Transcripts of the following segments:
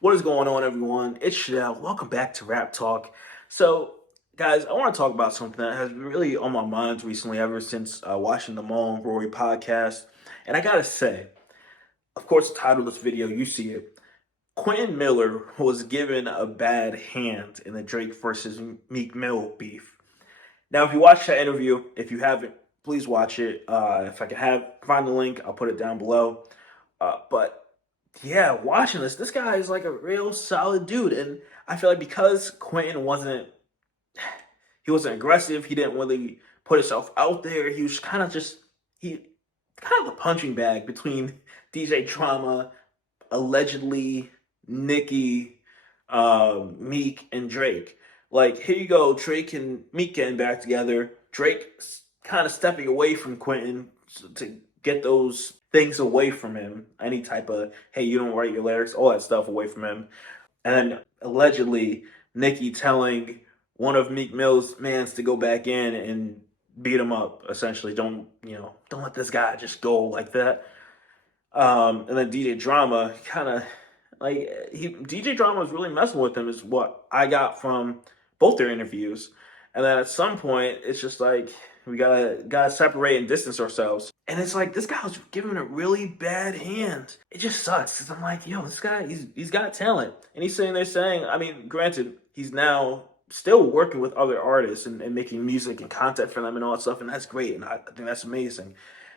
What is going on, everyone? It's Chanel. Welcome back to Rap Talk. So, guys, I want to talk about something that has been really on my mind recently, ever since watching the Mo and Rory podcast. And I gotta say, of course, the title of this video, you see it. Quentin Miller was given a bad hand in the Drake versus Meek Mill beef. Now, if you watch that interview, if you haven't, please watch it. If I can find the link, I'll put it down below. But yeah, watching this guy is like a real solid dude, and I feel like because Quentin wasn't aggressive, he didn't really put himself out there. He was he kind of the punching bag between DJ Drama, allegedly Nicki, Meek, and Drake. Like, here you go, Drake and Meek getting back together. Drake kind of stepping away from Quentin to get those things away from him. Any type of, hey, you don't write your lyrics, all that stuff away from him. And allegedly, Nicki telling one of Meek Mill's mans to go back in and beat him up, essentially. Don't let this guy just go like that. And then DJ Drama kind of DJ Drama was really messing with him, is what I got from both their interviews. And then at some point, it's just like we gotta separate and distance ourselves. And it's like this guy was giving a really bad hand. It just sucks because I'm like, yo, this guy he's got talent, and he's sitting there saying, I mean, granted, he's now still working with other artists and making music and content for them and all that stuff, and that's great, and I think that's amazing.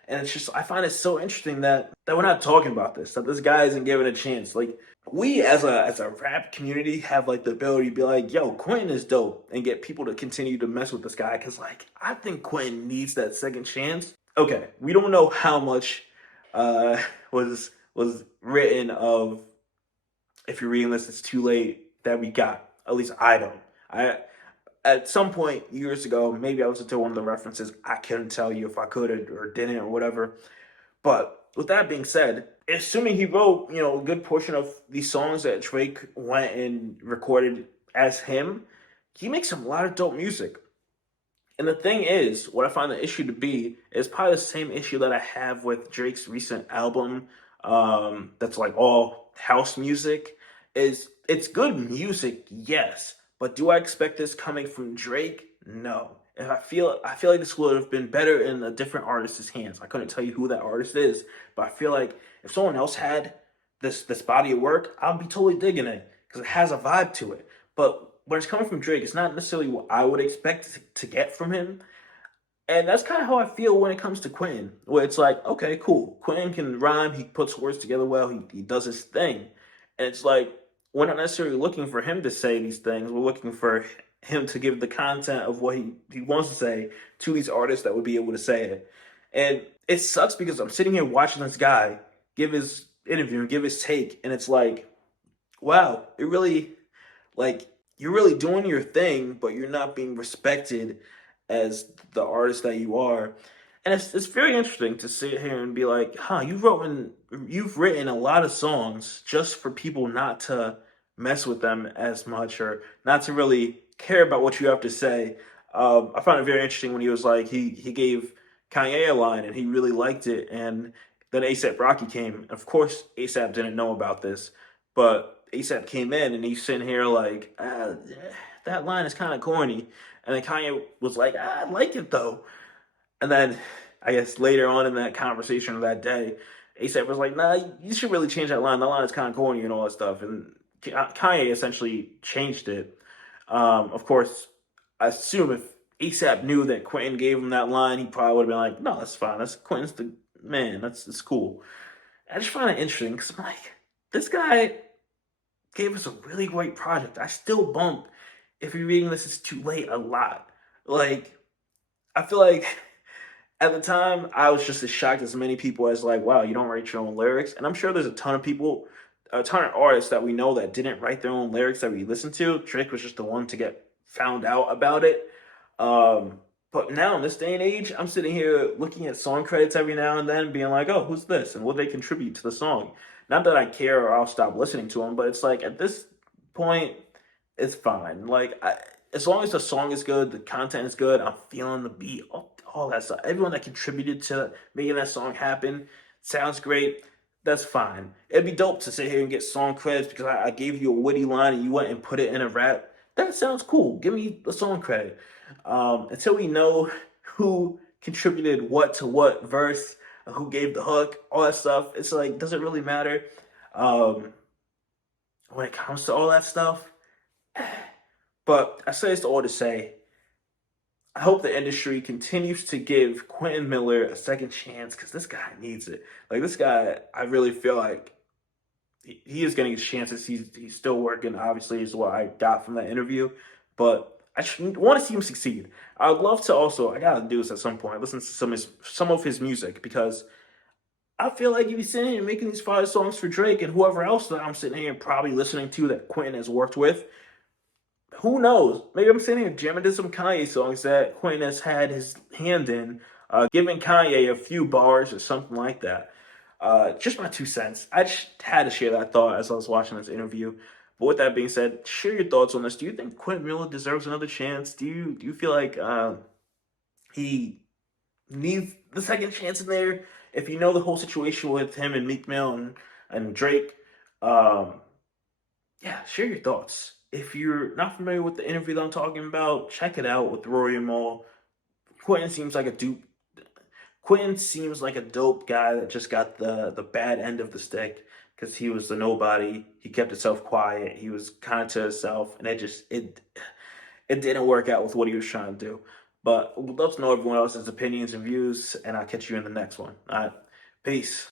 And it's just I find it so interesting that we're not talking about this, that this guy isn't given a chance. Like, we as a rap community have like the ability to be like, yo, Quentin is dope, and get people to continue to mess with this guy, because like I think Quentin needs that second chance. Okay, we don't know how much uh was written of, if you're reading this, it's too late, that we got. At least I don't. I At some point years ago, maybe I listened to one of the references. I couldn't tell you if I could or didn't or whatever. But with that being said, assuming he wrote, a good portion of these songs that Drake went and recorded as him, he makes a lot of dope music. And the thing is, what I find the issue to be is probably the same issue that I have with Drake's recent album, that's like all house music. Is it's good music, yes, but do I expect this coming from Drake? No. And I feel like this would have been better in a different artist's hands. I couldn't tell you who that artist is, but I feel like if someone else had this body of work, I'd be totally digging it because it has a vibe to it. But when it's coming from Drake, it's not necessarily what I would expect to get from him. And that's kind of how I feel when it comes to Quentin, where it's like, okay, cool. Quentin can rhyme, he puts words together well, he does his thing. And it's like, we're not necessarily looking for him to say these things. We're looking for him to give the content of what he wants to say to these artists that would be able to say it. And it sucks because I'm sitting here watching this guy give his interview and give his take, and it's like, wow, it really, like, you're really doing your thing, but you're not being respected as the artist that you are. And it's very interesting to sit here and be like, huh, you've written a lot of songs just for people not to mess with them as much, or not to really care about what you have to say. I found it very interesting when he was like, he gave Kanye a line and he really liked it, and then ASAP Rocky came. Of course, ASAP didn't know about this, but ASAP came in and he's sitting here like, that line is kind of corny. And then Kanye was like, I like it though. And then I guess later on in that conversation of that day, ASAP was like, nah, you should really change that line. That line is kind of corny and all that stuff. And Kanye essentially changed it. Of course, I assume if ASAP knew that Quentin gave him that line, he probably would have been like, no, that's fine. That's Quentin's the man. That's cool. I just find it interesting because I'm like, this guy gave us a really great project. I still bump, if you're reading this, it's too late, a lot. Like, I feel like at the time I was just as shocked as many people as like, wow, you don't write your own lyrics. And I'm sure there's a ton of people, a ton of artists that we know that didn't write their own lyrics that we listen to. Drake was just the one to get found out about it. But now in this day and age, I'm sitting here looking at song credits every now and then, being like, oh, who's this? And what they contribute to the song. Not that I care or I'll stop listening to them, but it's like at this point, it's fine. Like, as long as the song is good, the content is good, I'm feeling the beat, all that stuff. Everyone that contributed to making that song happen sounds great. That's fine. It'd be dope to sit here and get song credits because I gave you a witty line and you went and put it in a rap. That sounds cool. Give me the song credit. Until we know who contributed what to what verse, who gave the hook, all that stuff, it's like, does it really matter? Um, when it comes to all that stuff. But I say this all to say, I hope the industry continues to give Quentin Miller a second chance because this guy needs it. Like this guy, I really feel like he is getting his chances. He's still working. Obviously, is what I got from that interview. But I want to see him succeed. I would love to also. I gotta do this at some point. Listen to some of his music because I feel like if he's sitting here making these fire songs for Drake and whoever else that I'm sitting here probably listening to that Quentin has worked with, who knows? Maybe I'm sitting here jamming to some Kanye songs that Quentin has had his hand in, giving Kanye a few bars or something like that. Just my 2 cents. I just had to share that thought as I was watching this interview. But with that being said, share your thoughts on this. Do you think Quentin Miller deserves another chance? Do you feel like he needs the second chance in there? If you know the whole situation with him and Meek Mill and Drake, um, yeah, share your thoughts. If you're not familiar with the interview that I'm talking about, check it out with Rory and Mal. Quentin seems like a dupe. Quentin seems like a dope guy that just got the bad end of the stick because he was the nobody. He kept himself quiet. He was kind of to himself, and it didn't work out with what he was trying to do. But we'd love to know everyone else's opinions and views, and I'll catch you in the next one. All right, peace.